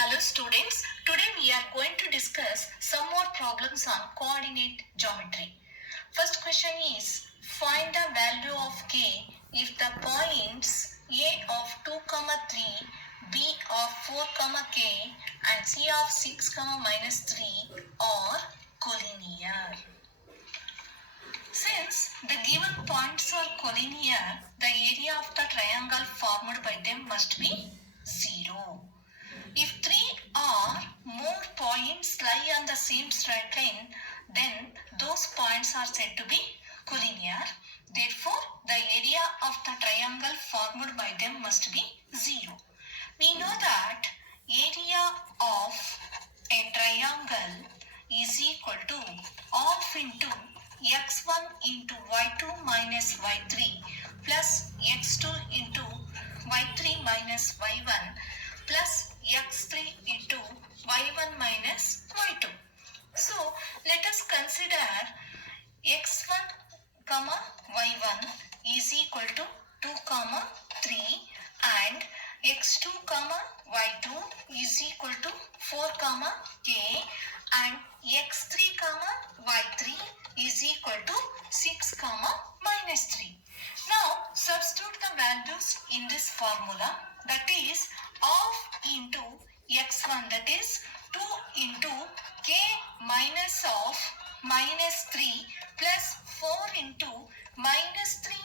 Hello students, today we are going to discuss some more problems on coordinate geometry. First question is, find the value of k if the points A of 2, 3, B of 4, k and C of 6, minus 3 are collinear. Since the given points are collinear, the area of the triangle formed by them must be 0. If 3 or more points lie on the same straight line, then those points are said to be collinear. Therefore, the area of the triangle formed by them must be 0. We know that area of a triangle is equal to half into x1 into y2 minus y3 plus x2 into y3 minus y1 plus x3 into y1 minus y2. So let us consider x1 comma y1 is equal to 2 comma 3 and x2 comma y2 is equal to 4 comma k and x3 comma y3 is equal to 6 comma minus 3. Now substitute the values in this formula, that is half into x1, that is 2 into k minus of minus 3 plus 4 into minus 3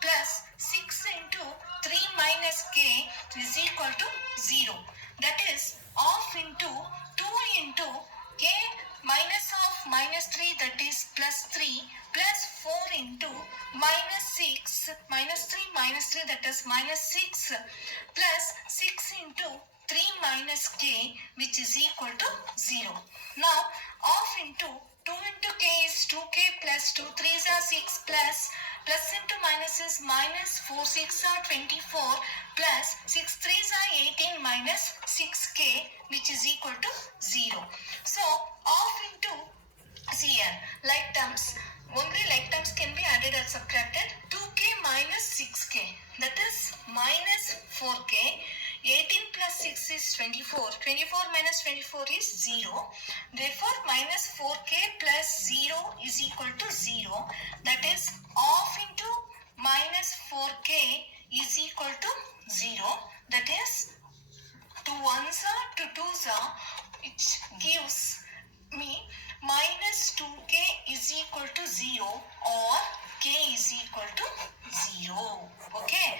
plus 6 into 3 minus k is equal to 0. That is half into 2 into k minus of minus 3, that is plus 3 plus 4 into minus 6 minus 3 minus 3, that is minus 6 plus 6 into 3 minus k, which is equal to 0. Now half into 2 into k is 2k plus 2 3s are 6 plus into minus is minus 4 6 are 24 plus 6 3s are 18 minus 6k, which is equal to 0. So half into, see here, like terms, only like terms can be added or subtracted. 2k minus 6k, that is minus 4k. 18 plus 6 is 24. 24 minus 24 is 0. Therefore, minus 4k plus 0 is equal to 0. That is half into minus 4k is equal to 0. That is 2 ones are, 2 twos are, which gives me minus 2k is equal to 0 or k is equal to 0. Okay.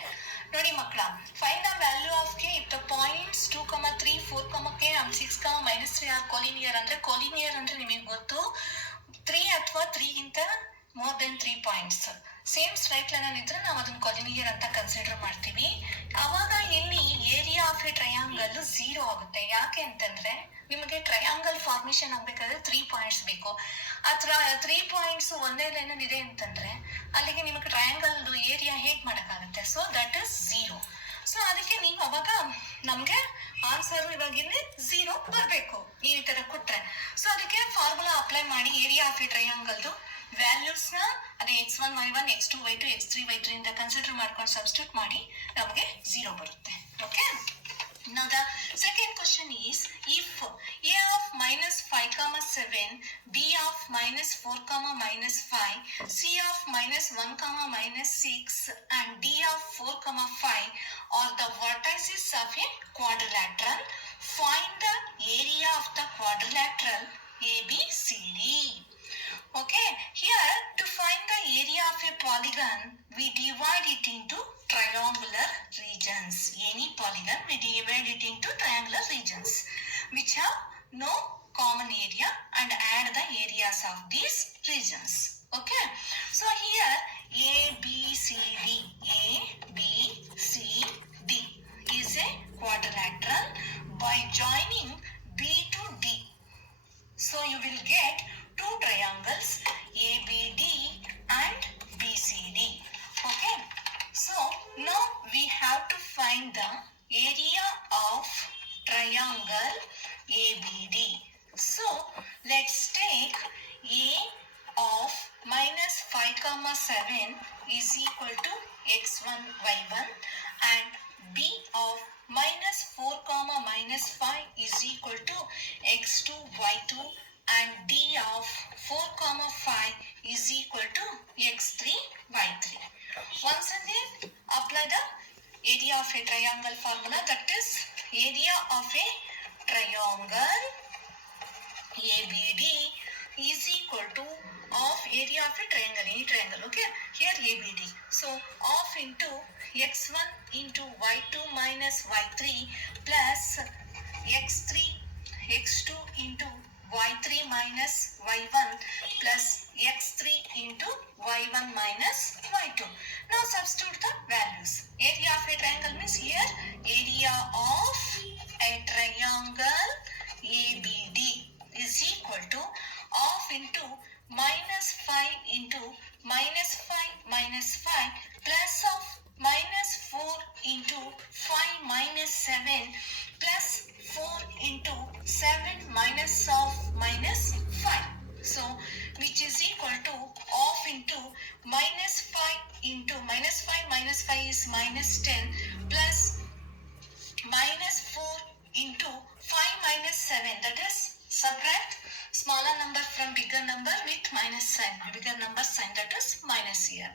ನೋಡಿ ಮಕ್ಕಳ, find the value of k if the points 2, 3, 4, k and 6, minus 3 are collinear. ಅಂದ್ರೆ collinear ಅಂದ್ರೆ ನಿಮಗೆ ಗೊತ್ತು 3 ಅಥವಾ 3 ಗಿಂತ more than 3 points same straight line ಅಲ್ಲಿ ಇದ್ರೆ ನಾವು ಅದನ್ನ collinear ಅಂತ ಕನ್ಸಿಡರ್ ಮಾಡ್ತೀವಿ. ಅವಾಗ ಇಲ್ಲಿ ಏರಿಯಾ ಆಫ್ ಎ ಟ್ರಯಾಂಗಲ್ 0 ಆಗುತ್ತೆ. ಯಾಕೆ ಅಂತಂದ್ರೆ ನಿಮಗೆ ಟ್ರಯಾಂಗಲ್ ಫಾರ್ಮೇಶನ್ ಆಗ್ಬೇಕಾದ್ರೆ 3 ಪಾಯಿಂಟ್ಸ್ ಬೇಕು. ಆ 3 ಪಾಯಿಂಟ್ಸ್ ಒಂದೇ ಲೈನ್ ಅಲ್ಲಿ ಇದೆ ಅಂತಂದ್ರೆ ಅಲ್ಲಿಗೆ ನಿಮಗೆ ಟ್ರಯಾಂಗಲ್ ಏರಿಯಾ ಹೇಗ್ ಮಾಡಕ್ಕಾಗುತ್ತೆ? So that is 0. ಸೊ ಅದಕ್ಕೆ ನೀವು ಅವಾಗ ನಮ್ಗೆ ಆನ್ಸರ್ ಇವಾಗ ಇಲ್ಲಿ 0 ಬರಬೇಕು ನೀವು ಈ ತರ ಕೊಟ್ರೆ. ಸೊ ಅದಕ್ಕೆ ಫಾರ್ಮುಲಾ ಅಪ್ಲೈ ಮಾಡಿ ಏರಿಯಾ ಆಫ್ ಎ ಟ್ರಯಾಂಗಲ್ದು ವ್ಯಾಲ್ಯೂಸ್ ನ ಅದೇ x1 y1 x2 y2 x3 y3 ಅಂತ ಕನ್ಸಿಡರ್ ಮಾಡ್ಕೊಂಡು ಸಬ್ಸ್ಟಿಟ್ಯೂಟ್ ಮಾಡಿ ನಮಗೆ 0 ಬರುತ್ತೆ. Okay. Now the second question is, if a of minus 5, 7, b of minus 4, minus 5, c of minus 1, minus 6 and d of 4, 5 are the vertices of a quadrilateral, find the area of the quadrilateral ABCD. Okay, here to find the area of a polygon, we divide it into triangular regions. Any polygon, we divide it into triangular regions which have no common area and add the areas of these regions. Okay, so here A, B, C, D is a quadrilateral. By joining B to D, so you will get two triangles ABD and BCD. Okay, so now we have to find the area of triangle ABD. So let's take A of minus 5, 7 is equal to x1 y1 and B of minus 4 comma minus 5 is equal to x2 y2 and d of 4 comma 5 is equal to x3 y3. Once again apply the area of a triangle formula, that is area of a triangle ABD is equal to of area of a triangle, any triangle, okay, here ABD. So of into x1 into y2 minus y3 plus x3 x2 into y3 minus y1 plus x3 into y1 minus y2. Now substitute the values. Area of a triangle means here area of a triangle ABD is equal to of into minus 5 into minus 5 minus 5 plus of minus 4 into 5 minus 7 plus 4 into 7 minus of minus 5. So which is equal to of into minus 5 into minus 5 minus 5 is minus 10 plus minus 4 into 5 minus 7, that is subtract smaller number from bigger number with minus sign, bigger number sign, that is minus here.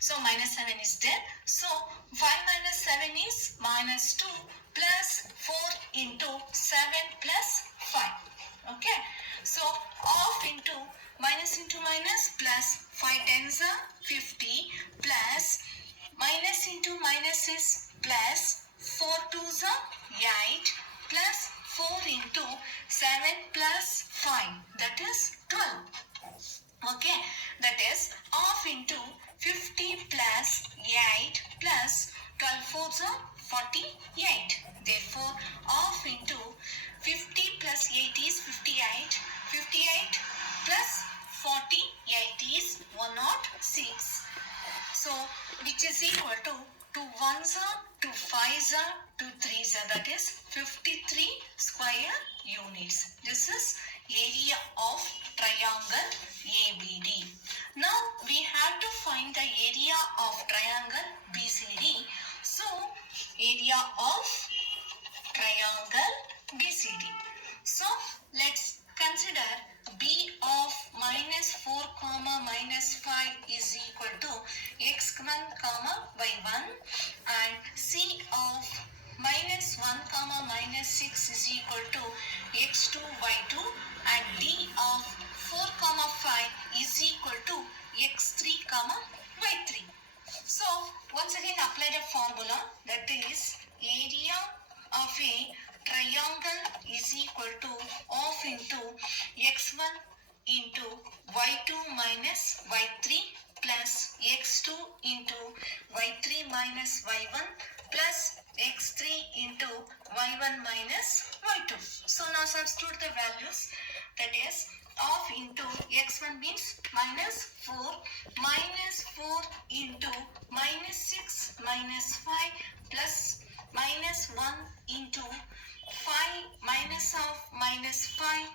So minus 7 is there. So 5 minus 7 is minus 2 plus 4 into 7 plus 5. Okay. So of into minus plus 5 tens are 50 plus minus into minus is plus 4 twos are 8 plus 4 into 7 plus 5, that is 12. Okay, that is of into 50 plus 8 plus 12 fours are 48. Therefore, of into 50 plus 8 is 58. 58 plus 48 is 106. So, which is equal to 2 ones are, 2 fives are, 2 threes are, that is 53 square units. This is area of triangle ABD. Now, we have to find the area of triangle BCD. So, area of triangle BCD. So, let's consider B of minus 4 comma minus 5 is equal to x1 comma y1 and C of minus 1 comma minus 6 is equal to x2 y2 and D of 4 comma 5 is equal to x3 comma y3. So once again apply the formula, that is area of a triangle is equal to of into x1 into y2 minus y3 plus x2 into y3 minus y1 plus x3 into y1 minus y2. So now substitute the values, that is of into x1 means minus 4 into minus 6 minus 5 plus minus 1 into 5 minus of minus 5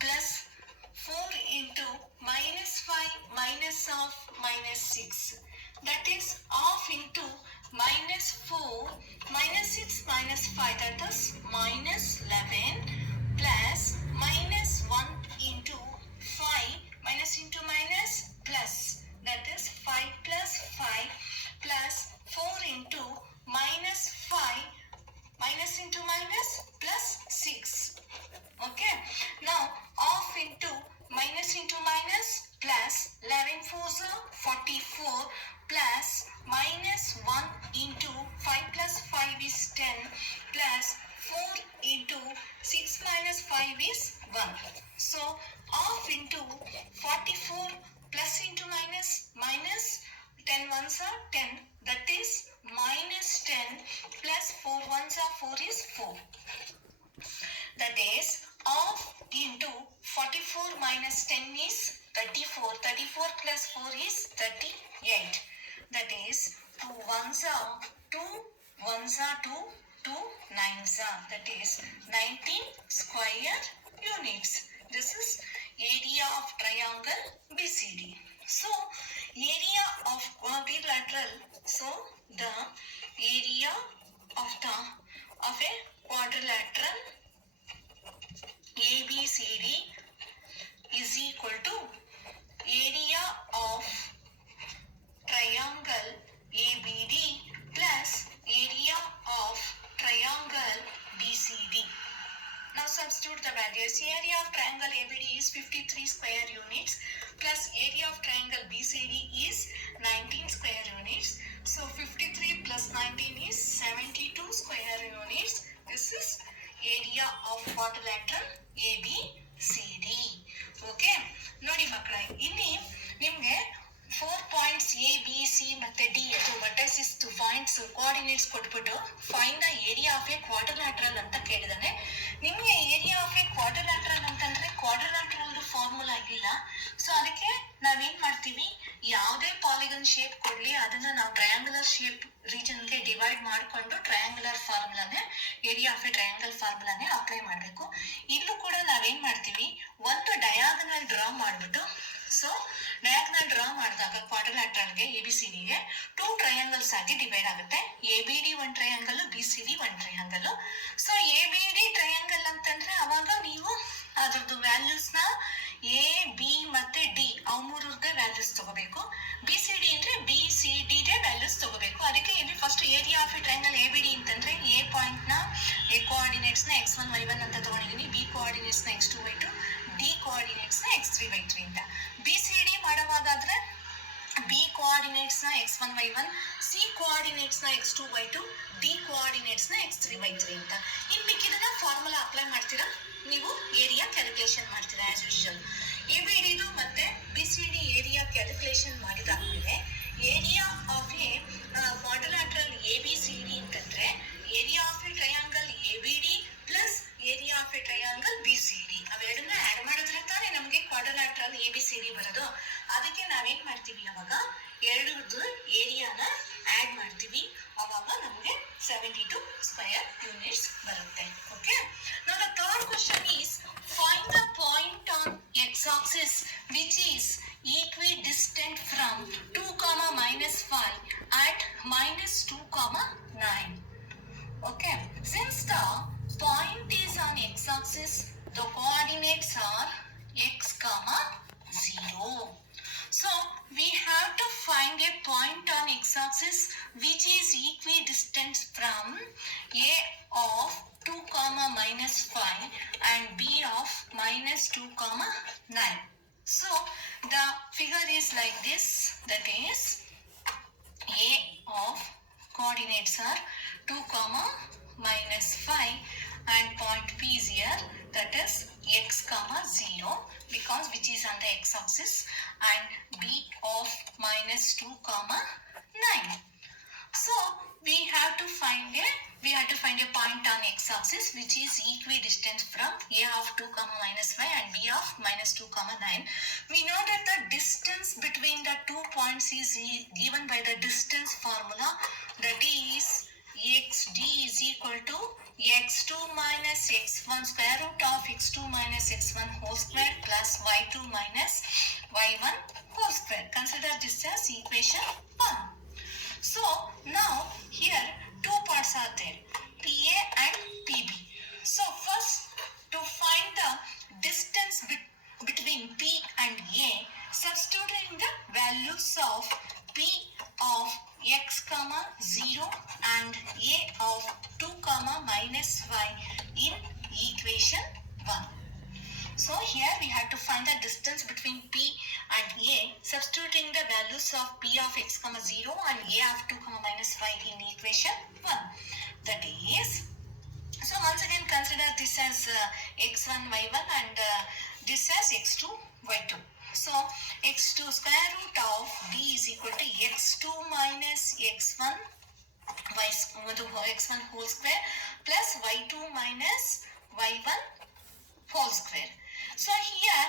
plus 4 into minus 5 minus of minus 6, that is of into minus 4 minus 6 minus 5, that is minus 11 plus minus 1 into 5 minus into minus plus, that is 5 plus 5 plus 4 into minus 5 minus into minus plus 6. Okay. Now of into minus plus 11 fours are 44 plus minus 1 into 5 plus 5 is 10 plus 4 into 6 minus 5 is 1. So of into 44 plus into minus 10 ones are 10, that is minus 10 plus 4 ones are 4 is 4. That is of into 44 minus 10 is 34. 34 plus 4 is 38. That is 2 ones are 2, 1s are 2, 2 9s are, that is 19 square units. This is area of triangle BCD. So area of quadrilateral, so the area of a quadrilateral ABCD is equal to area of triangle ABD plus area of triangle BCD. Now substitute the values. Area of triangle ABD is 53 square units plus area of triangle BCD is 19 square units. So 53 plus 19 is 72 square units. This is area of quadrilateral ABCD. Okay. ನೋಡಿ ಮಕ್ಕಳೇ, ಇಲ್ಲಿ ನಿಮಗೆ 4 points A B C ಮತ್ತೆ D ಅಥವಾ vertices points coordinates ಕೊಟ್ಬಿಟ್ಟು find the area of a quadrilateral ಅಂತ ಕೇಳಿದಾನೆ. ನಿಮಗೆ ಏರಿಯಾ ಆಫ್ ಎ ಕ್ವಾಡ್ರಿಲ್ಯಾಟರಲ್ ಅಂತಂದ್ರೆ ಕ್ವಾಡ್ರಿಲ್ಯಾಟರಲ್ ಫಾರ್ಮುಲಾ ಆಗಿಲ್ಲ. ಸೊ ಅದಕ್ಕೆ ನಾವೇನ್ ಮಾಡ್ತೀವಿ, ಯಾವುದೇ ಪಾಲಿಗನ್ ಶೇಪ್ ಕೊಡ್ಲಿ ಅದನ್ನ ನಾವು ಟ್ರಯಾಂಗುಲರ್ ಶೇಪ್ ರೀಜನ್ಗೆ ಡಿವೈಡ್ ಮಾಡಿಕೊಂಡು ಟ್ರಯಾಂಗುಲರ್ ಫಾರ್ಮುಲಾನೇ, ಏರಿಯಾ ಆಫ್ ಎ ಟ್ರಯಾಂಗಲ್ ಫಾರ್ಮುಲಾನೇ ಅಪ್ಲೈ ಮಾಡಬೇಕು. ಇಲ್ಲೂ ಕೂಡ ನಾವೇನ್ ಮಾಡ್ತೀವಿ, ಒಂದು ಡಯಾಗನಲ್ ಡ್ರಾ ಮಾಡ್ಬಿಟ್ಟು, ಸೊ ಡಯಾಗನಲ್ ಡ್ರಾ ಮಾಡಿದಾಗ ಕ್ವಾಡ್ರಿಲ್ಯಾಟರಲ್ಗೆ ABCDಗೆ 2 ಟ್ರಯಾಂಗಲ್ಸ್ ಆಗಿ ಡಿವೈಡ್ ಆಗುತ್ತೆ. ABD 1 triangle, BCD 1 triangle. So ABD triangle ಅಂತಂದ್ರೆ ಅವಾಗ ನೀವು ಅದ್ರದ್ದು ವ್ಯಾಲ್ಯೂಸ್ನ A, B ಮತ್ತೆ D ಅವು ಮೂರದೇ ವ್ಯಾಲ್ಯೂಸ್ ತಗೋಬೇಕು. BCD ಅಂದ್ರೆ BCD ವ್ಯಾಲ್ಯೂಸ್ ತಗೋಬೇಕು. ಅದಕ್ಕೆ ಇಲ್ಲಿ first area of a triangle ABD ಅಂತಂದ್ರೆ A ಪಾಯಿಂಟ್ ನ A ಕೋಆರ್ಡಿನೇಟ್ಸ್ ನ x1 y1 ಅಂತ ತಗೊಂಡಿದ್ದೀನಿ, B ಕೋಆರ್ಡಿನೇಟ್ಸ್ ನ x2 y2, D ಕೋಆರ್ಡಿನೇಟ್ಸ್ ನ x3 y3 ಅಂತ. BCD ಮಾಡುವಾಗಾದ್ರೆ B ಕೋಆರ್ಡಿನೇಟ್ಸ್ ನ x1 y1, C ಕೋಆರ್ಡಿನೇಟ್ಸ್ ನ x2 y2, D ಕೋಆರ್ಡಿನೇಟ್ಸ್ ನ x3 y3 ಅಂತ. ಇನ್ ಮಿಕ್ಕಿದನ್ನ ಫಾರ್ಮುಲಾ ಅಪ್ಲೈ ಮಾಡ್ತೀರಾ, ನೀವು ಏರಿಯಾ ಕ್ಯಾಲ್ಕುಲೇಷನ್ ಮಾಡ್ತೀರಾ ಆಸ್ ಯೂಶುವಲ್. ABD ಮತ್ತೆ BCD ಏರಿಯಾ ಕ್ಯಾಲ್ಕುಲೇಷನ್ ಮಾಡಿದಾದ್ಮೇಲೆ area of a quadrilateral ABCD ಅಂತಂದ್ರೆ area of a triangle ABD plus area of a triangle BCD ಅವೆರಡನ್ನ add ಮಾಡಿದ್ರೆ ತಾನೇ ನಮಗೆ ಕ್ವಾಡ್ರಿಲ್ಯಾಟರಲ್ ABCD ಬರೋದು. ಅದಕ್ಕೆ ನಾವೇನ್ ಮಾಡ್ತೀವಿ, ಅವಾಗ ಎರಡರದ್ದು ಏರಿಯಾನ ಆಡ್ ಮಾಡ್ತೀವಿ, ಅವಾಗ ನಮಗೆ 72 ಸ್ಕ್ವೇರ್ ಯೂನಿಟ್ಸ್ ಬರುತ್ತೆ. Okay. Now the third question is find the point on x-axis which is equidistant from 2, -5 at -2, 9. Okay. Since the point is on x-axis, the coordinates are x, 0. So we have to find a point on x-axis which is equidistant from A of 2, -5 and B of -2, 9. So the figure is like this, that is A of coordinates are 2, -5 and point P is here, that is x, 0 because which is on the x-axis, and B of -2, 9. So we have to find a point on x-axis which is equidistant from A of 2, -5 and B of -2, 9. We know that the distance between the 2 points is given by the distance formula, that is xd is equal to x2 minus x1 square root of x2 minus x1 whole square plus y2 minus y1 whole square. Consider this as equation 1. So now here 2 parts are there, PA and PB. So first, to find the distance between P and A, substituting the values of P of x, 0 and A of 2, -5 in equation 1. So here we have to find the distance between P and A, substituting the values of P of x, 0 and A of 2, -5 in equation 1. That is, so once again consider this as x1, y1 and this as x2, y2. So x2 square root of D is equal to x2 minus x1 x1 whole square plus y2 minus y1 whole square. So here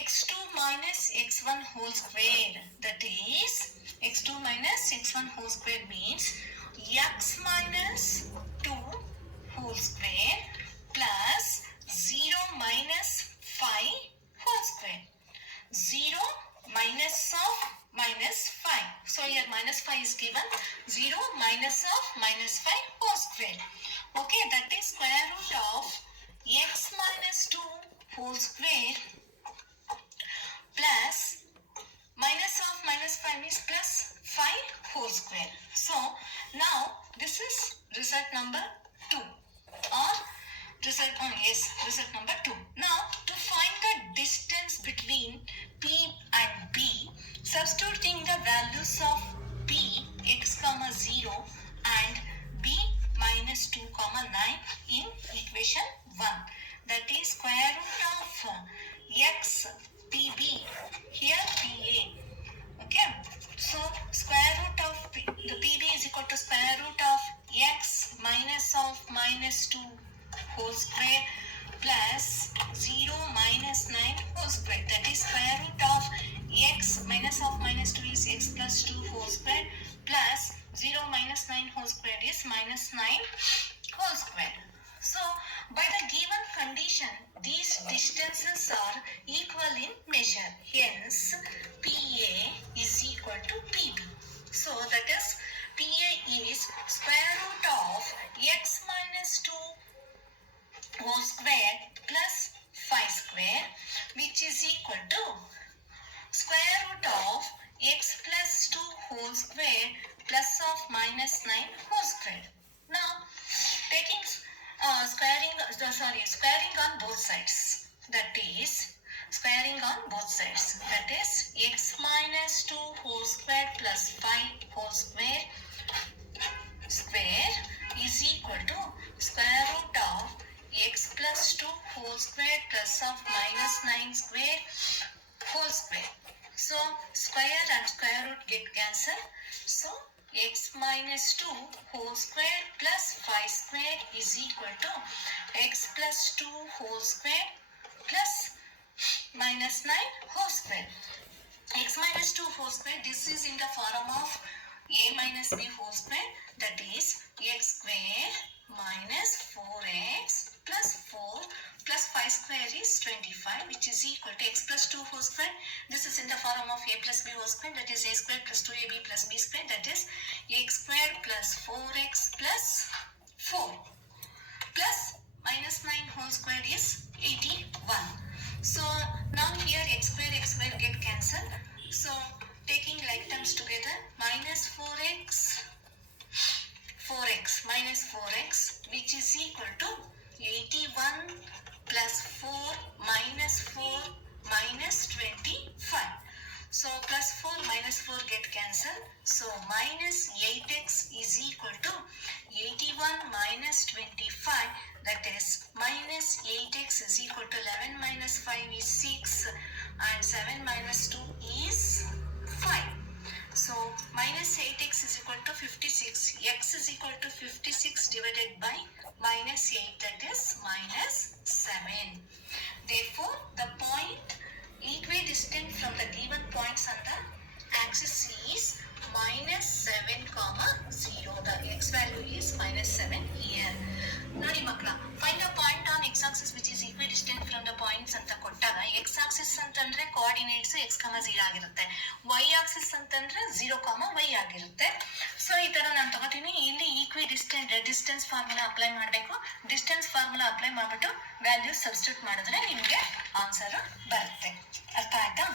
x2 minus x1 whole square, that is x2 minus x1 whole square means x minus 2 whole square plus 0 minus 5 whole square. 0 minus of -5. So here -5 is given. 0 minus of -5 whole square. square plus minus of minus 5 is plus 5 whole square. So now this is result number 2 or result number 2. Now to find the distance between P and B, substituting the values of P x comma 0 and B minus 2 comma 9 in equation 1, that is square root of x PB, here PA. Okay, so square root of the PB is equal to square root of x minus of minus 2 whole square plus 0 minus 9 whole square, that is square root of x minus of minus 2 is x plus 2 whole square plus 0 minus 9 whole square is minus 9 whole square. So by the given condition, these distances are equal in measure. Hence, PA is equal to PB. So that is, PA is square root of x minus 2 whole square plus 5 square, which is equal to square root of x plus 2 whole square plus of minus 9 whole square. Now, taking squaring on both sides, that is squaring on both sides, that is x minus 2 whole square plus 5 whole square is equal to square root of x plus 2 whole square plus of minus 9 square whole square. So square and square root get cancelled. So x minus 2 whole square plus 5 square is equal to x plus 2 whole square plus minus 9 whole square. X minus 2 whole square, this is in the form of a minus b whole square, that is x square minus 4x plus 4 plus 5 square is 25, which is equal to x plus 2 whole square. This is in the form of a plus b whole square, that is a square plus 2ab plus b square, that is x square plus 4x plus 4 plus minus 9 whole square is 81. So now here x square get cancelled. So taking like terms together, minus 4x minus 4x, which is equal to 81 plus 4 minus 4 minus 25. So plus 4 minus 4 get cancelled. So minus 8x is equal to 81 minus 25, that is minus 8x is equal to 11 minus 5 is 6 and 7 minus 2 is 5. So minus 8x is equal to 56. X is equal to 56 divided by minus 8, that is minus 7. Therefore, the point equidistant from the given points on the axis is minus 7 comma 0. The x value is minus 7 here. Nodi makla, find the point on x axis which is equidistant from the points anta kottaga x axis antandre coordinates x, 0 ಆಗಿರುತ್ತೆ, y axis ಅಂತಂದ್ರೆ 0, y ಆಗಿರುತ್ತೆ. So ಈ ತರ ನಾನು ತಗೋತೀನಿ. ಇಲ್ಲಿ ಈಕ್ವಿಡಿಸ್ಟೆಂಟ್ distance formula apply ಮಾಡಬೇಕು. Distance formula apply ಮಾಡಿಬಿಟ್ಟು ವ್ಯಾಲ್ಯೂ ಸಬ್ಸ್ಟಿಟ್ಯೂಟ್ ಮಾಡಿದ್ರೆ ನಿಮಗೆ ಆನ್ಸರ್ ಬರುತ್ತೆ. ಅರ್ಥ ಆಯ್ತಾ?